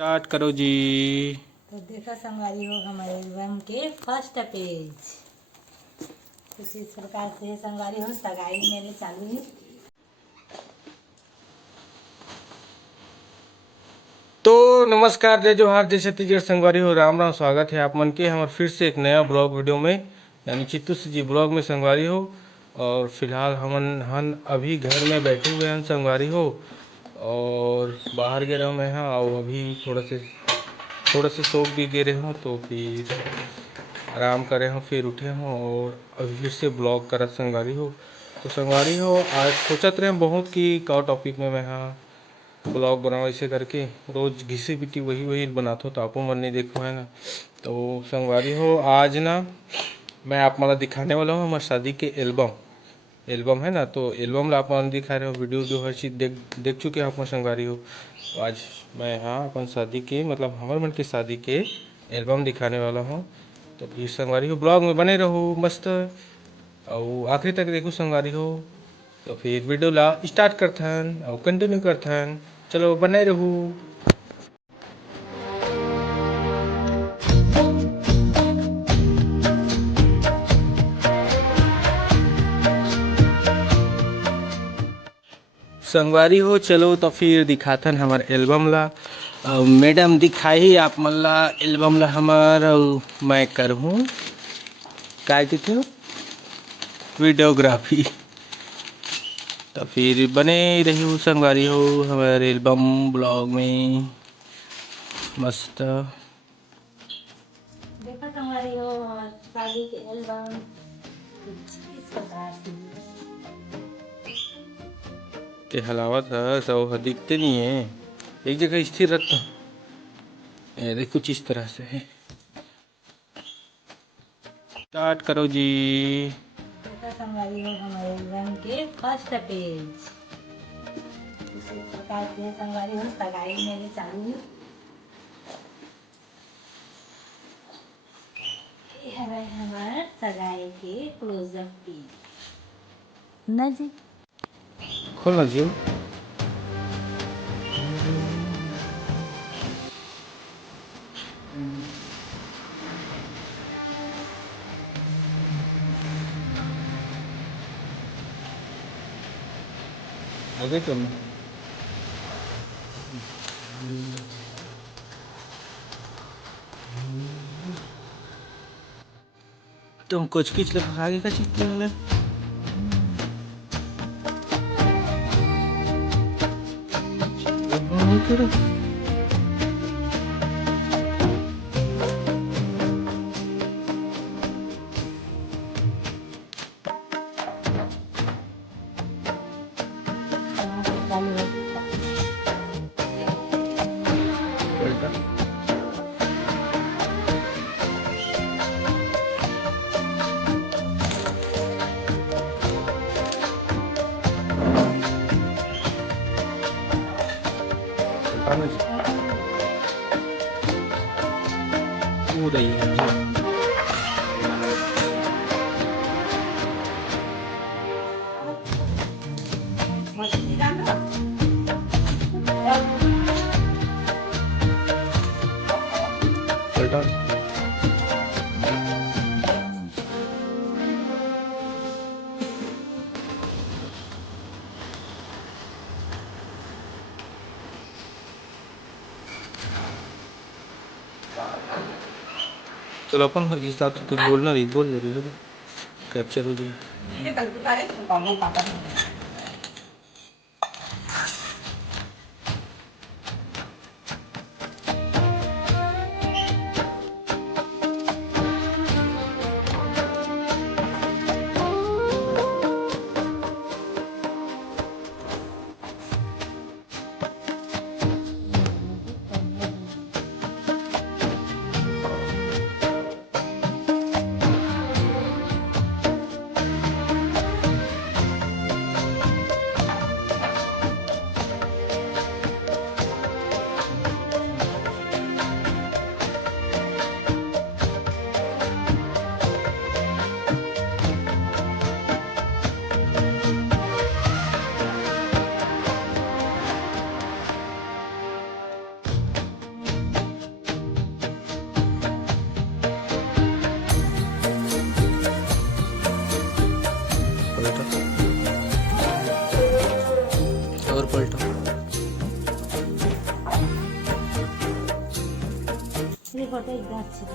Start करो जी। तो देखो संगवारी हो हमारे एल्बम के फर्स्ट पेज कुछ इस प्रकार से संगवारी हो सगाई मेरे चालू है। तो नमस्कार, जय जोहार, जय छत्तीसगढ़। संगवारी हो राम राम, स्वागत है आप मन के हमारे फिर से एक नया ब्लॉग वीडियो में, यानी चित्तू जी ब्लॉग में संगवारी हो। और फिलहाल हम अभी घर में बैठे हुए हैं संगवारी हो, और बाहर गए रहे मैं हाँ, और अभी थोड़ा से सो भी गए रहे हो, तो फिर आराम करे हो, फिर उठे हो और अभी फिर से ब्लॉग करा संगवारी हो। तो संगवारी हो आज सोचत रहे बहुत कि का टॉपिक में मैं हाँ ब्लॉग बनाओ, ऐसे करके रोज़ घिसी पिटी वही वही बनाता हूँ, तो आपको मन नहीं देखो है ना। तो संगवारी हो आज ना मैं आप मला दिखाने वाला हूँ हमारे शादी के एल्बम है ना। तो एल्बम ला आप मन दिखा रहे हो, वीडियो हर चीज़ देख चुके हैं आप संगवारी हो। तो आज मैं हाँ अपन शादी के मतलब हमारे मन के शादी के एल्बम दिखाने वाला हूँ। तो फिर संगवारी हो ब्लॉग में बने रहो मस्त, और आखिरी तक देखो संगवारी हो। तो फिर वीडियो ला स्टार्ट करथन और कंटिन्यू करथन, चलो बने रहू। संगवारी हो चलो तो फिर दिखाथन हमार एल्बम ला। मैडम दिखाई आप मन ला एल्बम ला हमार, मैं करहूँ काय कहते हो वीडियोग्राफी। तो फिर बने रही हूँ संगवारी हो हमारे एल्बम ब्लॉग में मस्त। देखो संगवारी हो हमारे शादी के एल्बम कुछ इस प्रकार से। ते हलावत है सब दिखते नहीं है, एक जगह स्थिर रखता। ये कुछ इस तरह से है। स्टार्ट करो जी। देखो संगवारी हो हमारे एल्बम के फर्स्ट पेज कुछ इस प्रकार से संगवारी हो सगाई मेरे चालू है। ये है हमारे सगाई के क्लोजअप पेज ना जी। खोलना जी। आगे चलो। तुम कुछ खींच लो, आगे का खींच लो। करो चालू है। पलटा। पलटाना जी। पूरा ही है जी। पलटा। चलो अपन हिसाब से कुछ बोलना नहीं, बोल दे रही हो कैप्चर हो जाए। फोटो एकदम अच्छे थे।